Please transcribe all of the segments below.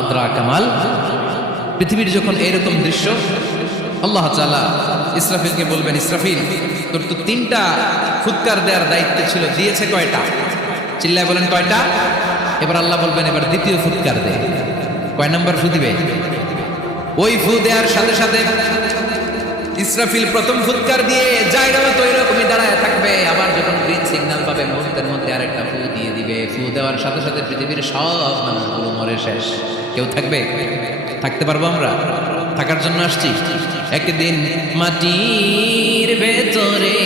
আদ্রা কামাল পৃথিবীর যখন এরকম দৃশ্য, আল্লাহ তাআলা ইসরাফিলকে বলবেন, ইসরাফিল, তোর তো তিনটা ফুৎকার দেওয়ার দায়িত্ব ছিল, দিয়েছে কয়টা? চিল্লায় বলেন, কয়টা? এবার আল্লাহ বলবেন, এবার দ্বিতীয় ফুৎকার দে। কয় নাম্বার ফু দিবে? ওই ফু দেওয়ার সাথে সাথে ইসরাফিল প্রথম ফুৎকার দিয়ে জায়গা মতো এরকমই দাঁড়ায় থাকবে আবার যখন গ্রিন সিগন্যাল পাবে মুহূর্তের মধ্যে আরেকটা ফু দিয়ে দিবে ফু দেওয়ার সাথে সাথে পৃথিবীর সব মানুষগুলো মরে শেষ। কেউ থাকবে? থাকতে পারব আমরা? থাকার জন্য আসছি। একদিন মাটির ভেতরে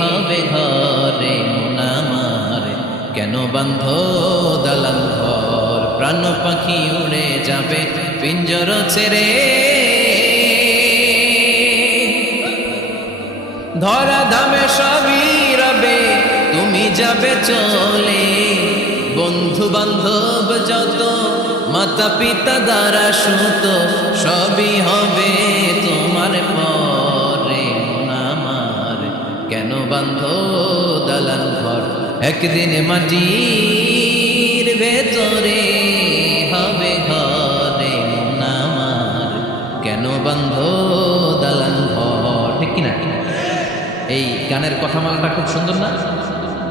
হবে ঘরে মোনামার কেন বান্ধ দালান ঘর? প্রাণ পাখি উড়ে যাবে পিঞ্জর ছেড়ে। ধরা ধামে সবই রবে, তুমি যাবে চলে। বন্ধু বান্ধব যত মাতা পিতা দ্বারা সুত, সবই হবে তোমার পরে আমার। কেন বান্ধ দালান ঘর? একদিন মাটির ভেতরে হবে ঘরে আমার। কেন বান্ধ দালান ঘর? ঠিক কিনা? এই গানের কথা কথামালাটা খুব সুন্দর না?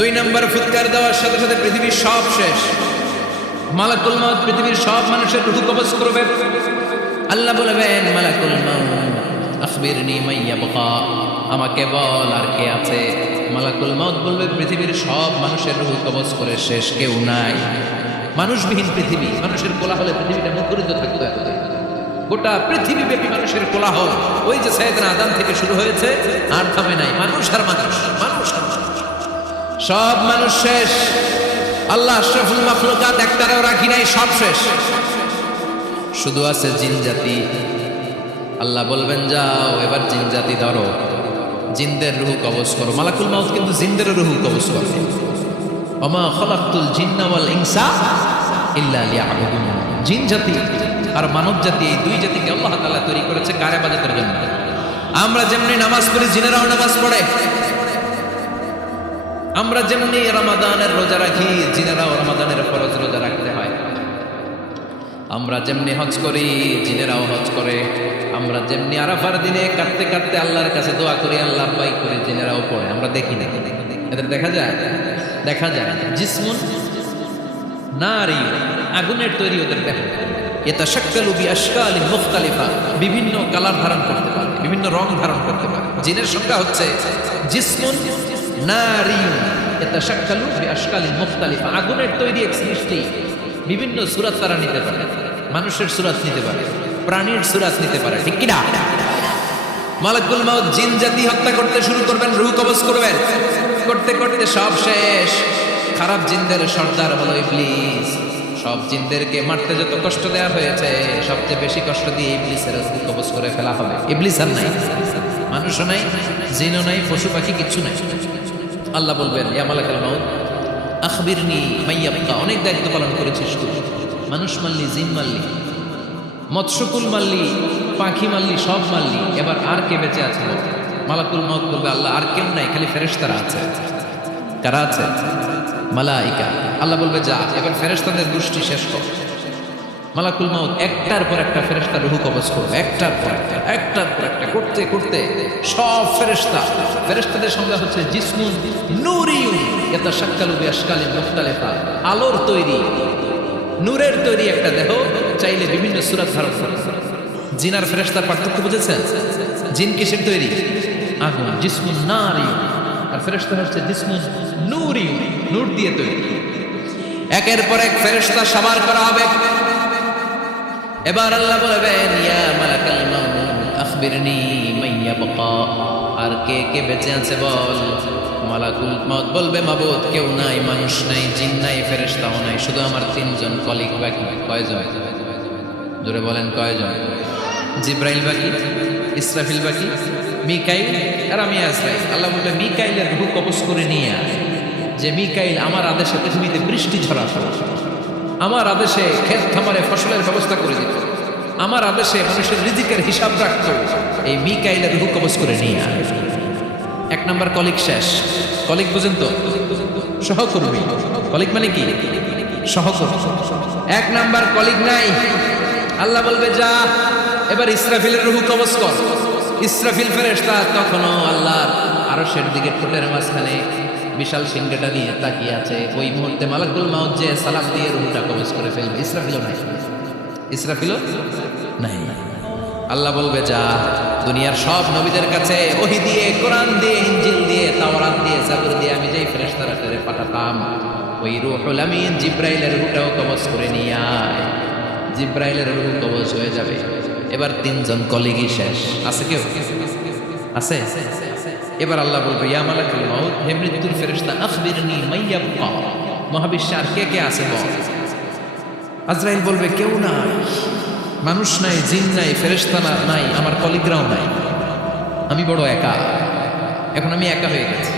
দুই নম্বর ফুৎকার দেওয়ার সাথে সাথে পৃথিবীর সব শেষ। মালাকুল মাউত পৃথিবীর সব মানুষের রুহু কবজ করবে। আল্লাহ বলবেন, মালাকুল মাউত আমাকে বল আর কে আছে। মালাকুল মাউত বলবে, পৃথিবীর সব মানুষের রুহু কবজ করে শেষ, কেউ নাই। মানুষবিহীন পৃথিবী, মানুষের কোলাহলে পৃথিবীটা মুখরিত থাকতো এতদিন গোটা পৃথিবীব্যাপী মানুষের কোলাহল। ওই যে সাইদান আদান থেকে শুরু হয়েছে, আর থামে নাই। মানুষ আর মানুষ। সব মানুষ শেষ। আল্লাহ আশরাফুল মাখলুকাত একটারেও রাখি নাই, সব শেষ। শুধু আছে জিন জাতি। আল্লাহ বলবেন, যাও, এবার জিন জাতি ধরো। জিনদের রুহু কবজ করো। মালাকুল মাউত কিন্তু জিনদের রুহু কবজ করে। অমা খলাক্তুল জিন্না ওয়াল ইনসা ইল্লা লিয়াবুদুন। জিন জাতি আর মানব জাতি, এই দুই জাতিকে আল্লাহ তাআলা তৈরি করেছে কার ইবাদতের জন্য? আমরা যেমনি নামাজ পড়ি, জিনেরাও নামাজ পড়ে। আমরা যেমনি রমাদানের রোজা রাখি, জিনেরাও রমাদানের ফরজ রোজা রাখতে হয়। আমরা যেমনি হজ করি, জিনেরাও হজ করে। আমরা যেমনি আরাফার দিনে কাটতে কাটতে আল্লাহর কাছে দোয়া করি, আল্লাহ পাই করি জিনেরাও পড়ে। আমরা দেখি না। এদের দেখা যায়? দেখা যায়। জিসমুন, নারী, আগুনের তৈরি ওদের দেখা এটা শাক্কালু বি আশকালিন মুখতালিফা, বিভিন্ন কালার ধারণ করতে পারে, বিভিন্ন রং ধারণ করতে পারে। জিনের সংখ্যা হচ্ছে জিসমুন নারী এটা শাক্কালু বি আশকালিন মুখতালিফা। আগুনের তৈরি এক সৃষ্টি। বিভিন্ন সুরাত তারা নিতে পারে। মানুষের সুরাত নিতে পারে। প্রাণীর সুরাত নিতে পারে। ঠিক কিনা? মালাকুল মাউত জিন জাতি হত্যা করতে শুরু করবেন, রুহ কবজ করবেন। করতে করতে সব শেষ। খারাপ জিনদের সর্দার হলো ইবলিস। সব জিনদেরকে মারতে যত কষ্ট দেওয়া হয়েছে, সবচেয়ে বেশি কষ্ট দিয়ে ইবলিসের কবজ করে ফেলা হবে। ইবলিস আর নাই। মানুষও নাই, জিনও নাই, পশু পাখি কিচ্ছু নাই। আল্লাহ বলবেন আখবিরনি মাইয়াবকা। অনেক দায়িত্ব পালন করেছিস তুই। মানুষ মারলি, জিন মারলি, মৎস্যকুল মারলি, পাখি মারলি, সব মারলি। এবার আর কে বেঁচে আছে? মালাকুল মত বলবে, আল্লাহ, আর কেউ নাই, খালি ফেরেশতারা আছে। কারা আছে? মালাইকা। আল্লাহ বলবে, যা, এবার ফেরেশতাদের গোষ্ঠী শেষ কর। মালাকুল মাউত একটার পর একটা ফেরেস্তা রুহু কবজ করবে একটার পর একটা, একটার পর একটা, করতে করতে সব ফেরেশতা, ফেরেশতাদের সংজ্ঞা হচ্ছে জিসমুন নূরিয়ুন এটা শাক্কালু বিআশকালি মুখতালিফা, আলোর তৈরি, নূরের তৈরি একটা দেহ, চাইলে বিভিন্ন সুরাত ধারণ করে। জিন আর ফেরেশতার পার্থক্য বুঝেছেন? জিন কিসের তৈরি? আগুন জিসমুন নারিয়ুন আর ফেরেশতা হচ্ছে জিসমুন নূরিয়ুন, নূর দিয়ে তৈরি। একের পর এক ফেরেশতা সাবার করা হবে। এবার আল্লাহ বলবেন, ইয়া মাইয়া আর কে কে বেঁচে আছে বল? মালাকুল মাউত বলবে, মাবুদ, কেউ নাই, মানুষ নাই, জিন নাই, ফেরেশতাও নাই, শুধু আমার তিনজন কলিগ বাকি, কয়জন? জোরে বলেন, কয়জন? জিব্রাইল বাকি, ইসরাফিল বাকি, মিকাইল আর আমি আজরাইল। আল্লাহ বলবে, মিকাইলের রূহ কবজ করে নিয়ে আয়। যে মিকাইল আমার আদেশে পৃথিবীতে বৃষ্টি ঝরা আমার আদেশে ক্ষেত খামারে ফসলের ব্যবস্থা করে দিত। আমার আদেশে মানুষের রিজিকের হিসাব রাখত। এই মিকাইলের রুহ কবজ করে নিয়ে। এক নাম্বার কলিক শেষ। কলিক বুঝেন তো? সহকর্মী। কলিক মানে কি? সহকর্মী। এক নাম্বার কলিক নাই। আল্লাহ বলবে, যা, এবার ইসরাফিলের রুহু কবজ কর। ইসরাফিল ফেরেশতা তখনও আল্লাহর আরশের দিকে ঠোঁটের মাঝখানে বিশাল সিংহটা নিয়ে তাকিয়ে আছে। ওই মুহূর্তে মালাকুল মাউত যে সালাম দিয়ে রুহুটা কবজ করে ফেলবে। ইসরাফিলও নাই। ইসরাফিলও নাই। আল্লাহ বলবে, যা, দুনিয়ার সব নবীদের কাছে ওহি দিয়ে, কোরআন দিয়ে, ইঞ্জিল দিয়ে, তাওরাত দিয়ে, জাবর দিয়ে আমি যেই ফেরেশতারা করে পাঠাতাম, ওই রুহুল আমিন জিব্রাইলের রুহটাও কবজ করে নিয়ে আয়। জিব্রাইলের রুহ কবজ হয়ে যাবে। এবার তিনজন কলিগই শেষ। আছে কেউ? আছে? এবার আল্লাহ বলবে, ইয়া মালাকুল মাউত, হে মৃত্যুর ফেরেশতা, আখবিরনি মাইয়াবকা মহাবিশ্বে আর কে কে আছে বল? আজরাইল বলবে, কেউ নাই, মানুষ নাই, জিন নাই, ফেরেশতা নাই, আমার কলিগরাও নাই। আমি বড় একা। এখন আমি একা হয়ে গেছি।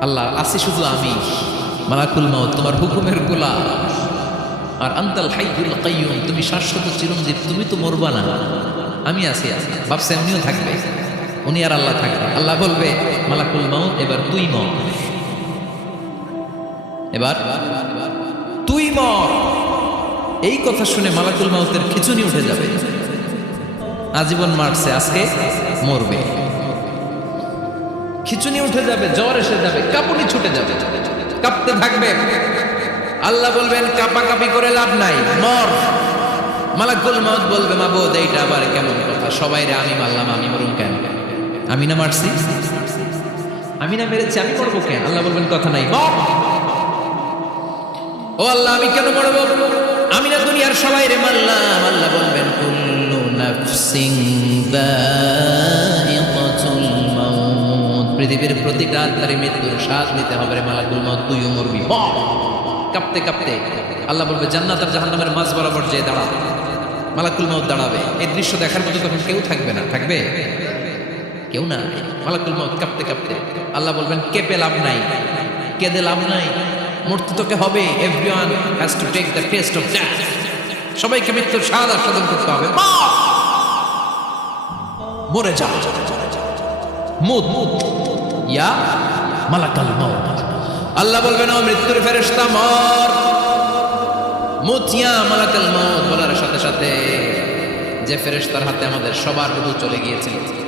আল্লাহ, আসি শুধু আমি। মালাকুল মাউত, তোমার হুকুমের গোলাম। আর আন্তাল হাইয়ুল কাইয়ুম, তুমি শাশ্বত চিরঞ্জীব, তুমি তো মরবা না। আমি আছি আছি। ভাবছে আমিও থাকবে। উনি আর আল্লাহ থাকবে আল্লাহ বলবে, মালাকুল মাউত, এবার তুই মর। এবার তুই মর। এই কথা শুনে মালাকুল মাউতের খিচুনি উঠে যাবে। আজীবন মারছে, আজকে মরবে। খিচুনি উঠে যাবে, জ্বর এসে যাবে, কাঁপুনি ছুটে যাবে। কাঁপতে থাকবে। আল্লাহ বলবেন, কাপাকাপি করে লাভ নাই, মর। মালাকুল মাউত বলবে, মাবুদ, এইটা আবার কেমন কথা? সবাই রে আমি মারলাম, আমি মরুম কেন? আমি না মারছি? আমি না মেরেছি, আমি মরবো কেন? আল্লাহ বলবেন, কথা নাই ও আল্লাহ, আমি কেন মরবো? আমি না দুনিয়ার সবাই রে মারলাম। আল্লাহ বলবেন, কুল্লু নাফসিং যায়িকাতুল মাউত। পৃথিবীর প্রতিটা আত্মারে মৃত্যুর স্বাদ নিতে হবে রে মালাকুল মাউত তুইও মরবি। মর কাঁপতে কাঁপতে। আল্লাহ বলবে, জান্নাত আর জাহান্নামের মাঝ বরাবর যে দাঁড়া। মালাকুল মাউত দাঁড়াবে। এই দৃশ্য দেখার মতো তখন কেউ থাকবে না। থাকবে? কেউ না। মালাকুল মাউত কাঁপতে কাঁপতে আল্লাহ বলবেন, কেঁপে লাভ নাই, কেঁদে লাভ নাই। মূর্তি তোকে হবে everyone has to take the test of death সবাইকে মৃত্যুর স্বাদ আস্বাদন করতে হবে। মর! যা। মুদ মুদ ইয়া মালাকাল মাউত। আল্লাহ বলবেন, ও মৃত্যুর ফেরেশতা, মর। মুতিয়া মালাকাল মাউত, বলার সাথে সাথে যে ফেরেশতার হাতে আমাদের সবার রূহ চলে গিয়েছিল।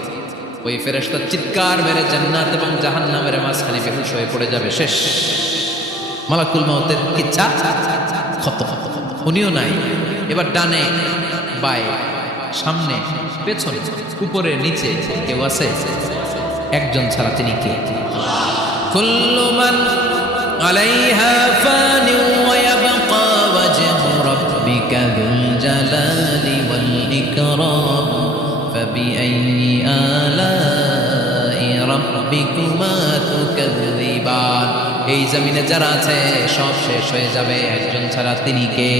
ওই ফেরেস্তা চিৎকার মেরে জান্নাত এবং জাহান্নামের মাঝখানে বেহুশ হয়ে পড়ে যাবে। শেষ। মালাকুল মাউতের ইচ্ছা ক্ষত ক্ষত ক্ষত উনিও নাই। এবার ডানে, বায়ে, সামনে, পেছনে, উপরে, নিচে কেউ আছে? একজন ছাড়া তিনি কে? কুল্লুমান আলাইহা ফানি ওয়া ইয়াবকা ওয়াজহু রাব্বিকা যুল জালালি ওয়াল ইকরাম। فبأي آلاء ربكما تكذبان এই জমিনে যারা আছে সব শেষ হয়ে যাবে একজন ছাড়া তিনি কে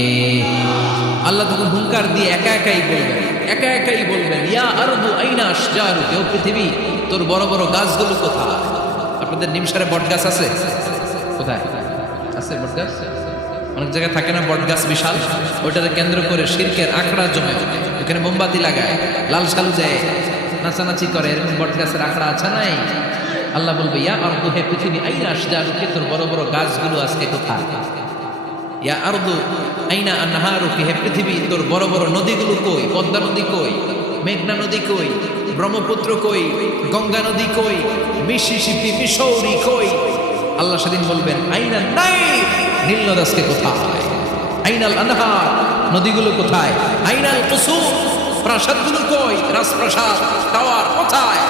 আল্লাহ তখন হুঙ্কার দিয়ে একা একাই বলবেন একা একাই বলবেন ইয়া আরদু আইনা আশজারু কেউ পৃথিবী তোর বড় বড় গাছগুলো কোথায় আপনাদের নিমসারে বট গাছ আছে কোথায় আছে বট গাছ অনেক জায়গায় থাকে না বট গাছ বিশাল ওইটাকে কেন্দ্র করে শিরকের আখড়া জমে ওখানে মোমবাতি লাগায় লাল সালু দেয় নাচানাচি করে, এরকম বট গাছের আছে নাই? আল্লাহ বলবে, ইয়া আর হে পৃথিবী, আইনা আসজারুকে তোর বড় বড় গাছগুলো আজকে কোথায়? ইয়া আরদু, আইনা আনহারুকি হে পৃথিবী, তোর বড় বড় নদীগুলো কই? পদ্মা নদী কই? মেঘনা নদী কই? ব্রহ্মপুত্র কই? গঙ্গা নদী কই? মিসিসিপি মিসৌরি কই? আল্লাহ সেদিন বলবেন, আইনা নাই, নীল নদাসকে কোথায়? আইনাল আনহার নদীগুলো কোথায়? আইনাল কুসুম, প্রাসাদগুলো কই? রাজপ্রাসাদ, টাওয়ার কোথায়?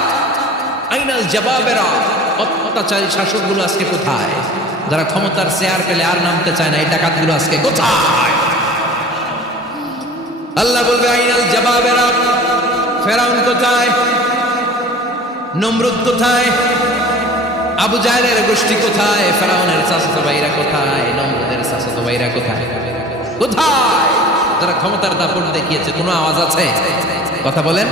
আইনাল জবাবেরা, অত্যাচারী শাসকগুলো আজকে কোথায়? যারা ক্ষমতার চেয়ার পেলে আর নামতে চায় না, এই ডাকাতগুলো আজকে কোথায়? আল্লাহ বলবে, আইনাল জবাবেরা, ফেরাউন কোথায়? নমরুদ কোথায়? আবু জাহেলের গোষ্ঠী কোথায়? ফেরাউনের চাচাতো ভাইরা কোথায়? নমরুদের চাচাতো ভাইরা কোথায়? কোথায়? যারা ক্ষমতার দাপট দেখিয়েছে, কোনো আওয়াজ আছে? কথা বলেন।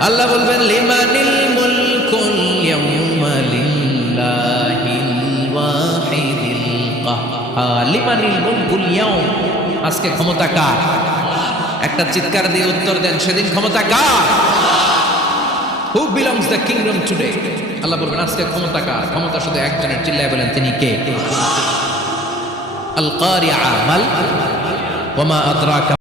আল্লাহ বলবেন, লিমানিল মুলকুল ইয়াউমা লিল্লাহিল ওয়াহিদিল কাহ্হার। লিমানিল মুলকুল ইয়াউম। আজকে ক্ষমতা কার? একটা চিৎকার দিয়ে উত্তর দেন, সেদিন ক্ষমতা কার? Who belongs the kingdom today Allah বলবেন, আজকে ক্ষমতা কার? ক্ষমতা শুধু একজনের, চিল্লায় বলেন, তিনি কে? আল কারিআ মাল ওয়া মা আদরাকা